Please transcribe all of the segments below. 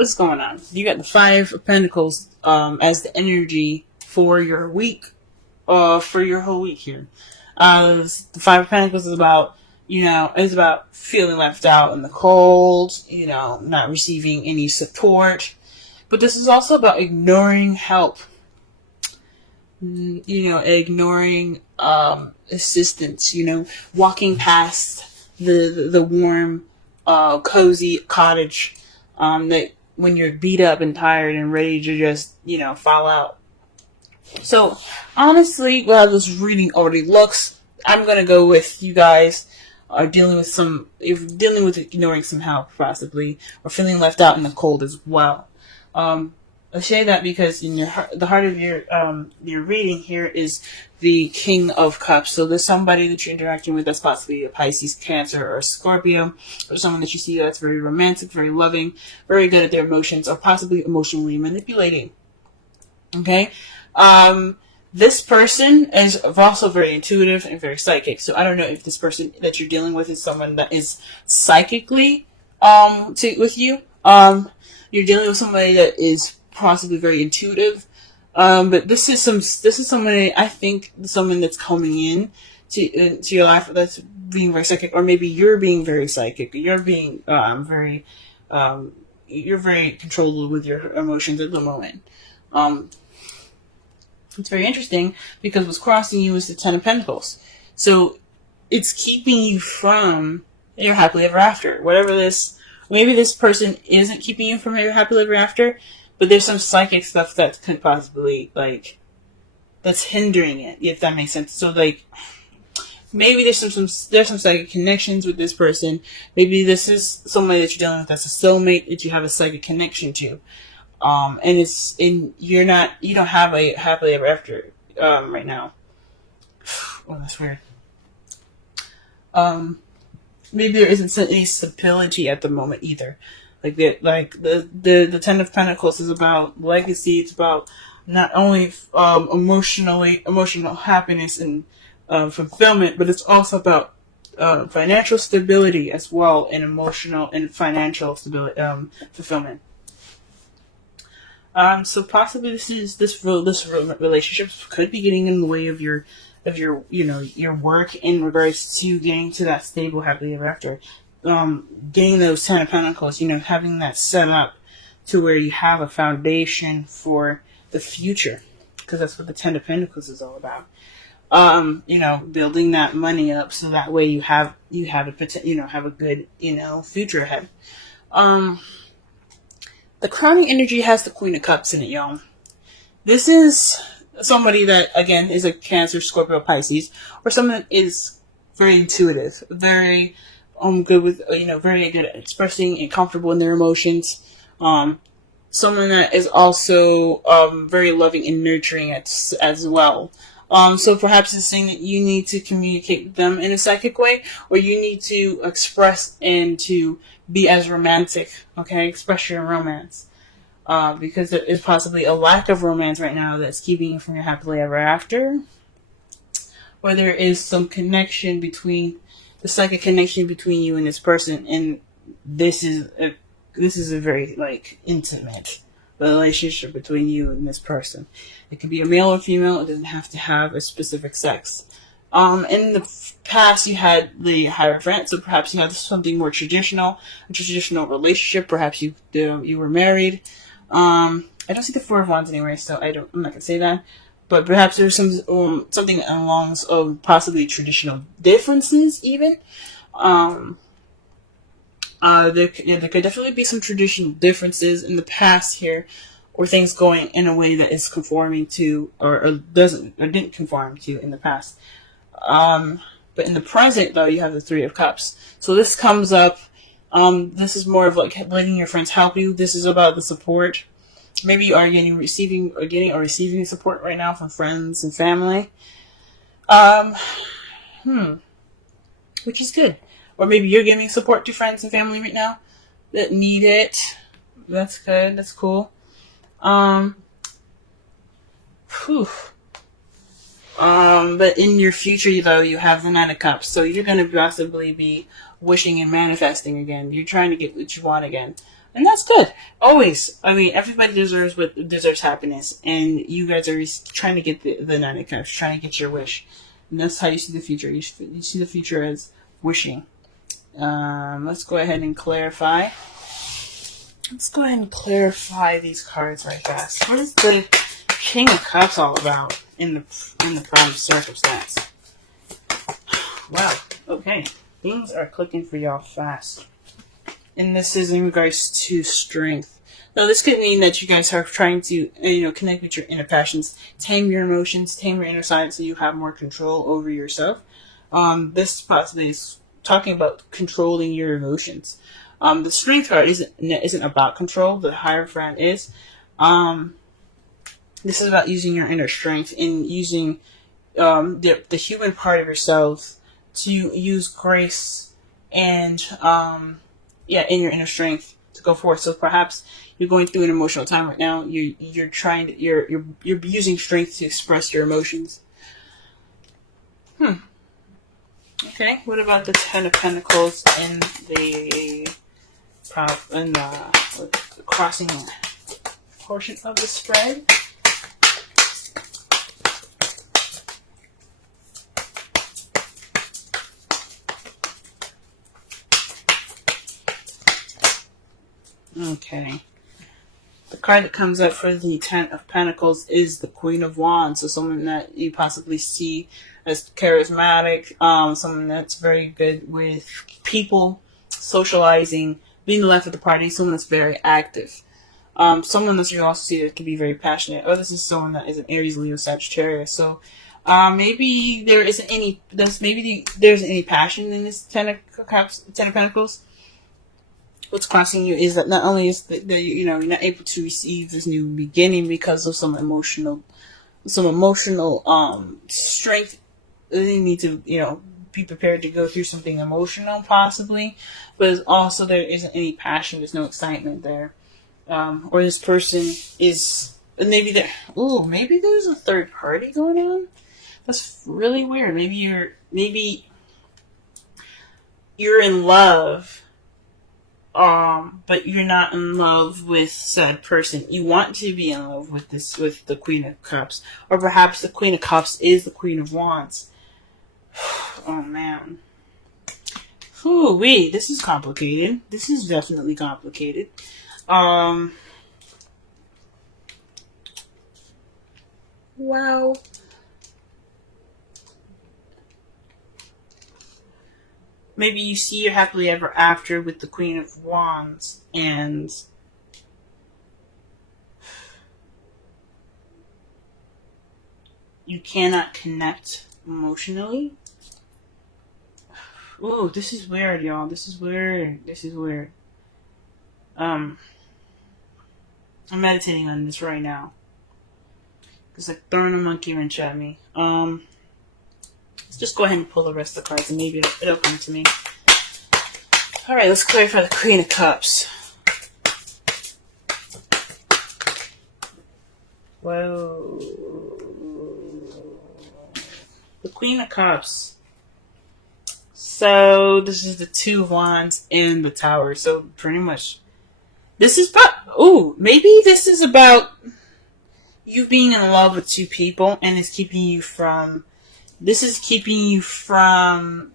what's going on? You got the Five of Pentacles as the energy for your week, for your whole week here. The Five of Pentacles is about, it's about feeling left out in the cold, not receiving any support. But this is also about ignoring help, ignoring assistance, walking past the warm, cozy cottage that when you're beat up and tired and ready to just, fall out. So, honestly, while this reading already looks, I'm going to go with you guys are dealing with ignoring some help, possibly, or feeling left out in the cold as well. I say that because in the heart of your reading here is the King of Cups. So there's somebody that you're interacting with that's possibly a Pisces, Cancer, or a Scorpio, or someone that you see that's very romantic, very loving, very good at their emotions, or possibly emotionally manipulating. Okay? This person is also very intuitive and very psychic. So I don't know if this person that you're dealing with is someone that is psychically with you. You're dealing with somebody that is possibly very intuitive. But this is somebody, I think, someone that's coming in to your life that's being very psychic, or maybe you're being very psychic. You're being you're very controllable with your emotions at the moment. It's very interesting because what's crossing you is the Ten of Pentacles. So it's keeping you from your happily ever after. Maybe this person isn't keeping you from your happily ever after, but there's some psychic stuff that could possibly, that's hindering it, if that makes sense. So, maybe there's some psychic connections with this person. Maybe this is somebody that you're dealing with that's a soulmate that you have a psychic connection to. And you don't have a happily ever after, right now. Oh, that's weird. Maybe there isn't any stability at the moment either. The Ten of Pentacles is about legacy. It's about not only emotional happiness and fulfillment, but it's also about financial stability as well, and emotional and financial stability, fulfillment. So possibly this relationship could be getting in the way of your work in regards to getting to that stable happily ever after. Getting those Ten of Pentacles, having that set up to where you have a foundation for the future, because that's what the Ten of Pentacles is all about. Building that money up so that way you have a good, future ahead. The crowning energy has the Queen of Cups in it, y'all. This is somebody that, again, is a Cancer, Scorpio, Pisces, or someone that is very intuitive, very good with, very good at expressing and comfortable in their emotions. Someone that is also very loving and nurturing as well. So perhaps it's saying that you need to communicate with them in a psychic way, or you need to express and to be as romantic, okay? Express your romance. Because there is possibly a lack of romance right now that's keeping you from your happily ever after. Or there is some connection the psychic connection between you and this person, and this is a very, intimate relationship between you and this person. It can be a male or female. It doesn't have to have a specific sex. In the past, you had the Hierophant, so perhaps you had something more traditional, a traditional relationship. Perhaps you were married. I don't see the Four of Wands anywhere, so I'm not gonna say that. But perhaps there's something along possibly traditional differences even. There could definitely be some traditional differences in the past here, or things going in a way that is conforming to, or didn't conform to in the past. But in the present, though, you have the Three of Cups. So this comes up. This is more of letting your friends help you. This is about the support. Maybe you are getting or receiving support right now from friends and family. Which is good. Or maybe you're giving support to friends and family right now that need it. That's good. That's cool. But in your future, though, you have the Nine of Cups. So you're going to possibly be wishing and manifesting again. You're trying to get what you want again. And that's good. Always. I mean, everybody deserves happiness. And you guys are trying to get the Nine of Cups, trying to get your wish. And that's how you see the future. You see the future as wishing. Let's go ahead and clarify. Let's go ahead and clarify these cards right fast. What is the King of Cups all about in the prime circumstance? Wow. Okay. Things are clicking for y'all fast. And this is in regards to strength. Now, this could mean that you guys are trying to, connect with your inner passions, tame your emotions, tame your inner side so you have more control over yourself. This possibly is talking about controlling your emotions. The strength card isn't about control. The Hierophant is. This is about using your inner strength and using the human part of yourself to use grace and in your inner strength to go forth. So perhaps you're going through an emotional time right now. You're using strength to express your emotions. Okay. What about the Ten of Pentacles in the crossing portion of the spread? Okay. The card that comes up for the Ten of Pentacles is the Queen of Wands. So someone that you possibly see as charismatic, someone that's very good with people, socializing, being the life of the party, someone that's very active. Someone that you also see that can be very passionate. Oh, this is someone that is an Aries, Leo, Sagittarius. So maybe there isn't any passion in this Ten of Pentacles. What's crossing you is that not only is that you're not able to receive this new beginning because of some emotional strength. You need to be prepared to go through something emotional possibly, but also there isn't any passion. There's no excitement there, or this person is maybe there's a third party going on. That's really weird. Maybe you're in love. But you're not in love with said person. You want to be in love with the Queen of Cups. Or perhaps the Queen of Cups is the Queen of Wands. Oh, man. Ooh-wee, this is complicated. This is definitely complicated. Wow. Maybe you see your happily ever after with the Queen of Wands, and you cannot connect emotionally. Ooh, this is weird, y'all. This is weird. I'm meditating on this right now. It's like throwing a monkey wrench at me. Let's just go ahead and pull the rest of the cards and maybe it'll come to me. Alright, let's clarify the Queen of Cups. Whoa. The Queen of Cups. So, this is the Two of Wands and the Tower. So, pretty much, this is maybe this is about you being in love with two people and it's keeping you from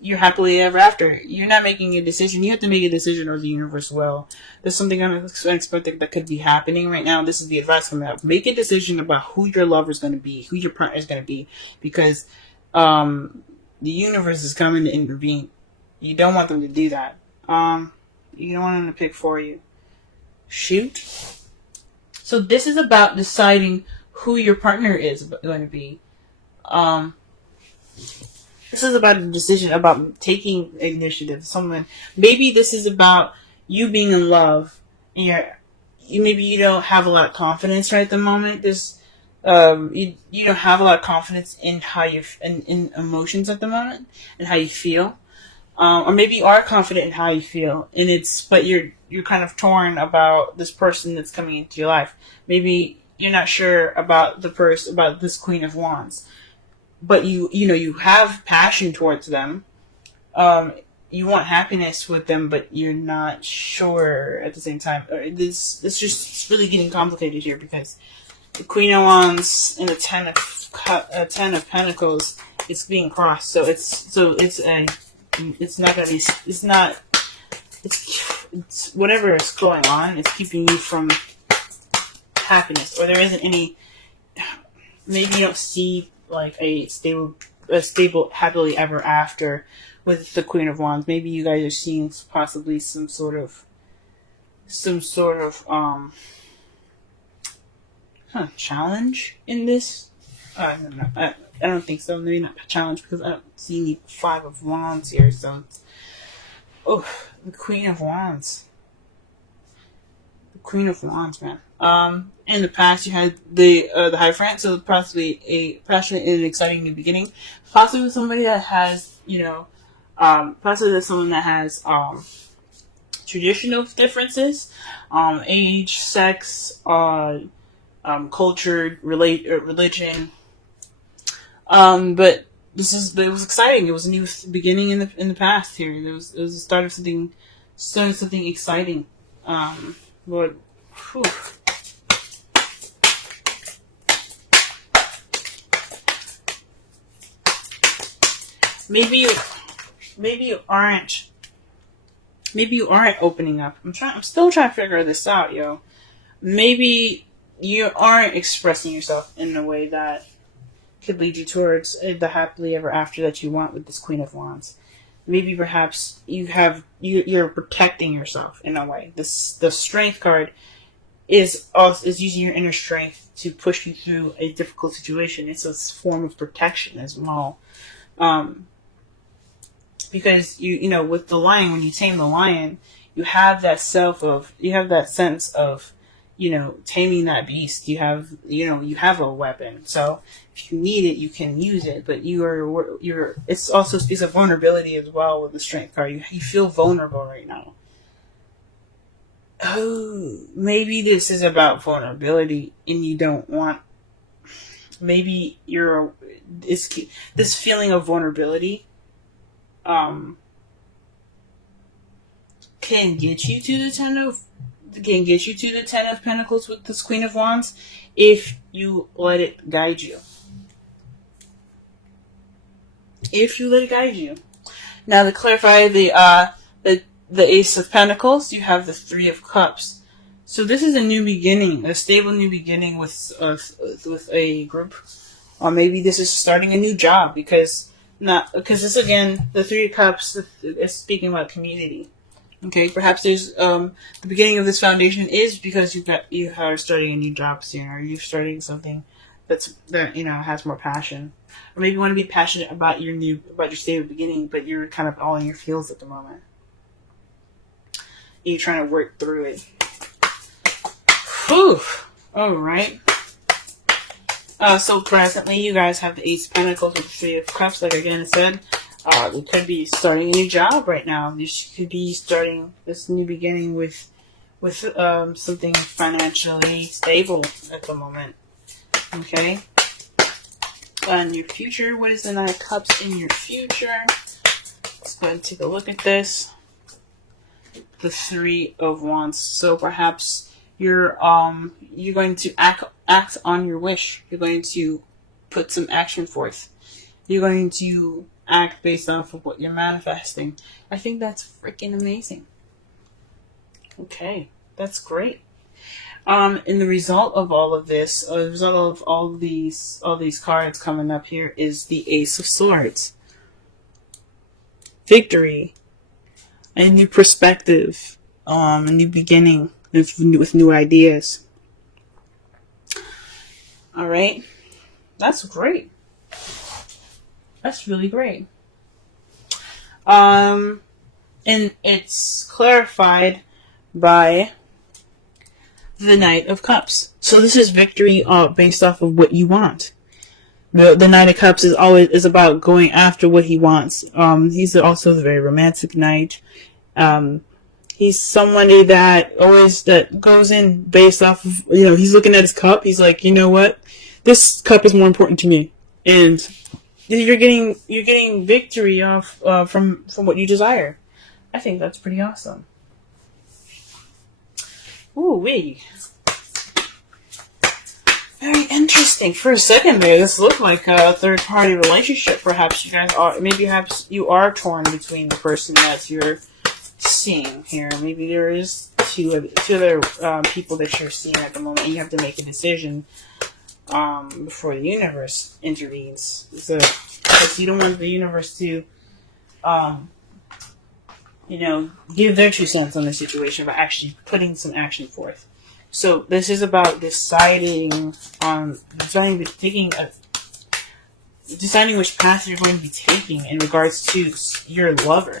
your happily ever after. You're not making a decision. You have to make a decision or the universe will. There's something unexpected that could be happening right now. This is the advice coming out. Make a decision about who your lover is going to be, who your partner is going to be, because the universe is coming to intervene. You don't want them to do that. You don't want them to pick for you. Shoot. So this is about deciding who your partner is going to be. This is about a decision, about taking initiative. Maybe this is about you being in love. And maybe you don't have a lot of confidence right at the moment. You don't have a lot of confidence in how in emotions at the moment and how you feel. Or maybe you are confident in how you feel, but you're kind of torn about this person that's coming into your life. Maybe you're not sure about about this Queen of Wands. But you have passion towards them. you want happiness with them, but you're not sure at the same time. It's just really getting complicated here, because the Queen of Wands and the Ten of Pentacles, it's being crossed. So it's whatever is going on, it's keeping you from happiness, or there isn't any. Maybe you don't see like a stable happily ever after with the Queen of Wands. Maybe you guys are seeing possibly some sort of challenge in this. I don't know. I don't think so. Maybe not challenge, because I don't see any Five of Wands here. So it's, the Queen of Wands. The Queen of Wands, man. In the past, you had the Hierophant, so possibly a passionate and exciting new beginning. Possibly somebody that has, possibly someone that has traditional differences, age, sex, culture, religion. But it was exciting. It was a new beginning in the past here. It was the start of something exciting. But whew. Maybe you aren't opening up. I'm still trying to figure this out, yo. Maybe you aren't expressing yourself in a way that could lead you towards the happily ever after that you want with this Queen of Wands. Maybe perhaps you're protecting yourself in a way. The Strength card is using your inner strength to push you through a difficult situation. It's a form of protection as well. Because with the lion, when you tame the lion, you have that sense of, taming that beast. You have a weapon. So if you need it, you can use it. But it's also speaks of vulnerability as well with the Strength card. You feel vulnerable right now. Oh, maybe this is about vulnerability, and you don't want. Maybe this feeling of vulnerability. Can get you to the Ten of Pentacles with this Queen of Wands if you let it guide you. Now, to clarify the Ace of Pentacles, you have the Three of Cups. So this is a new beginning, a stable new beginning with a group, or maybe this is starting a new job because this again, the Three of Cups is speaking about community. Okay, perhaps there's the beginning of this foundation is because you are starting a new job soon, or you're starting something that has more passion, or maybe you want to be passionate about your stable beginning, but you're kind of all in your feels at the moment. You're trying to work through it. Whew. All right. So presently, you guys have the Ace of Pentacles with the Three of Cups. Like again I said, you could be starting a new job right now. You could be starting this new beginning with something financially stable at the moment. Okay. In your future, what is the Nine of Cups in your future? Let's go ahead and take a look at this. The Three of Wands. So perhaps you're going to act on your wish. You're going to put some action forth. You're going to act based off of what you're manifesting. I think that's freaking amazing. Okay, that's great. And the result of all of this, the result of all these cards coming up here is the Ace of Swords. Victory. A new perspective. A new beginning with new ideas. Alright. That's great. That's really great. And it's clarified by the Knight of Cups. So this is victory based off of what you want. The Knight of Cups is about going after what he wants. He's also a very romantic knight. He's somebody that goes in based off of, he's looking at his cup. He's like, you know what? This cup is more important to me. And you're getting victory off from what you desire. I think that's pretty awesome. Ooh wee. Very interesting. For a second there, this looked like a third-party relationship. Perhaps you guys are, perhaps you are torn between the person that you're seeing here. Maybe there is two other people that you're seeing at the moment, and you have to make a decision before the universe intervenes. So, because you don't want the universe to, give their 2 cents on the situation, but actually putting some action forth. So this is about deciding which path you're going to be taking in regards to your lover.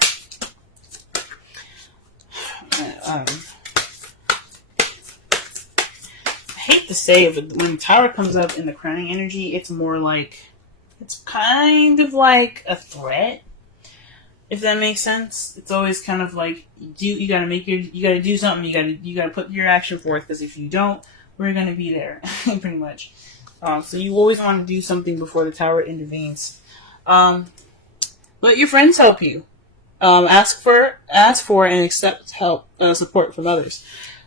I hate to say it, but when Tower comes up in the crowning energy, it's kind of like a threat. If that makes sense, it's always kind of like you gotta do something. You gotta put your action forth, because if you don't, we're gonna be there, pretty much. So you always want to do something before the Tower intervenes. Let your friends help you. Ask for and accept help, support from others.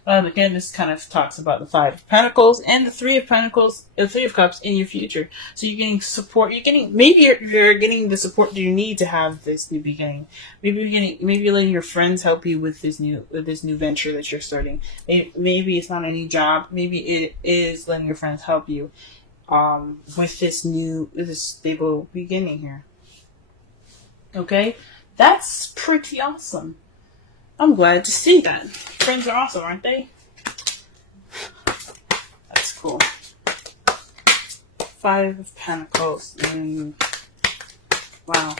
Again, this kind of talks about the 5 of Pentacles and the 3 of Pentacles, the 3 of Cups in your future. So you're getting support. Maybe you're getting the support that you need to have this new beginning. Maybe you're letting your friends help you with this new venture that you're starting. Maybe it's not any job. Maybe it is letting your friends help you with this stable beginning here. Okay, that's pretty awesome. I'm glad to see that. Friends are awesome, aren't they? That's cool. 5 of Pentacles. Wow.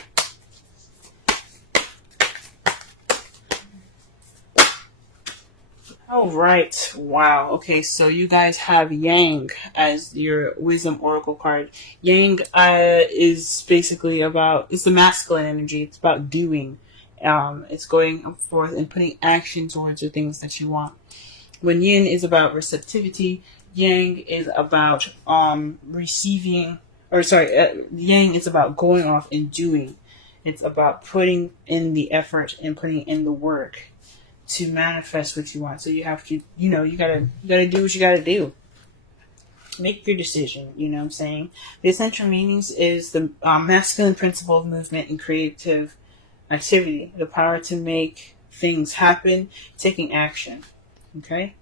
Alright. Wow. Okay, so you guys have Yang as your Wisdom Oracle card. Yang is basically it's the masculine energy. It's about doing. It's going forth and putting action towards the things that you want. When Yin is about receptivity, Yang is about Yang is about going off and doing. It's about putting in the effort and putting in the work to manifest what you want. So you have to, you gotta do what you gotta do. Make your decision, you know what I'm saying? The essential meanings is the masculine principle of movement and creative activity, the power to make things happen, taking action. Okay.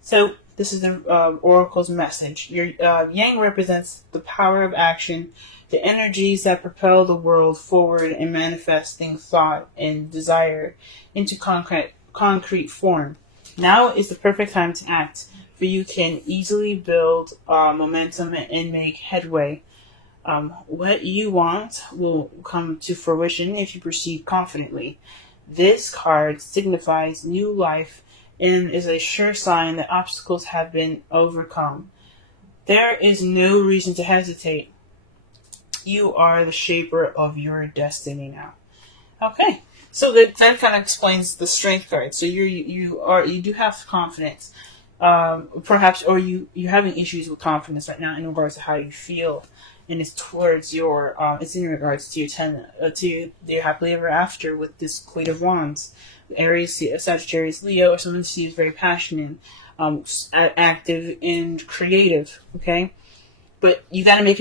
So this is the Oracle's message. Your Yang represents the power of action, the energies that propel the world forward and manifesting thought and desire into concrete form. Now is the perfect time to act, for you can easily build momentum and make headway. What you want will come to fruition if you proceed confidently. This card signifies new life and is a sure sign that obstacles have been overcome. There is no reason to hesitate. You are the shaper of your destiny now. Okay, so that kind of explains the Strength card. So you do have confidence, perhaps, or you're having issues with confidence right now in regards to how you feel. And it's towards it's in regards to your happily ever after with this Queen of Wands. Aries, Sagittarius, Leo, or someone who is very passionate, active, and creative, okay? But you gotta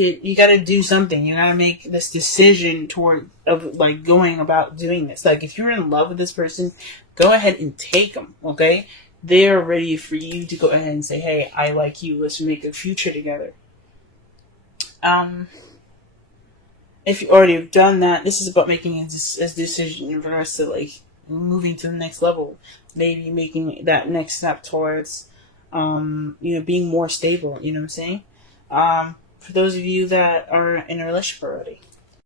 do something. You gotta make this decision going about doing this. Like, if you're in love with this person, go ahead and take them, okay? They're ready for you to go ahead and say, hey, I like you, let's make a future together. If you already have done that, this is about making a decision in regards to moving to the next level, maybe making that next step towards, being more stable. You know what I'm saying? For those of you that are in a relationship already,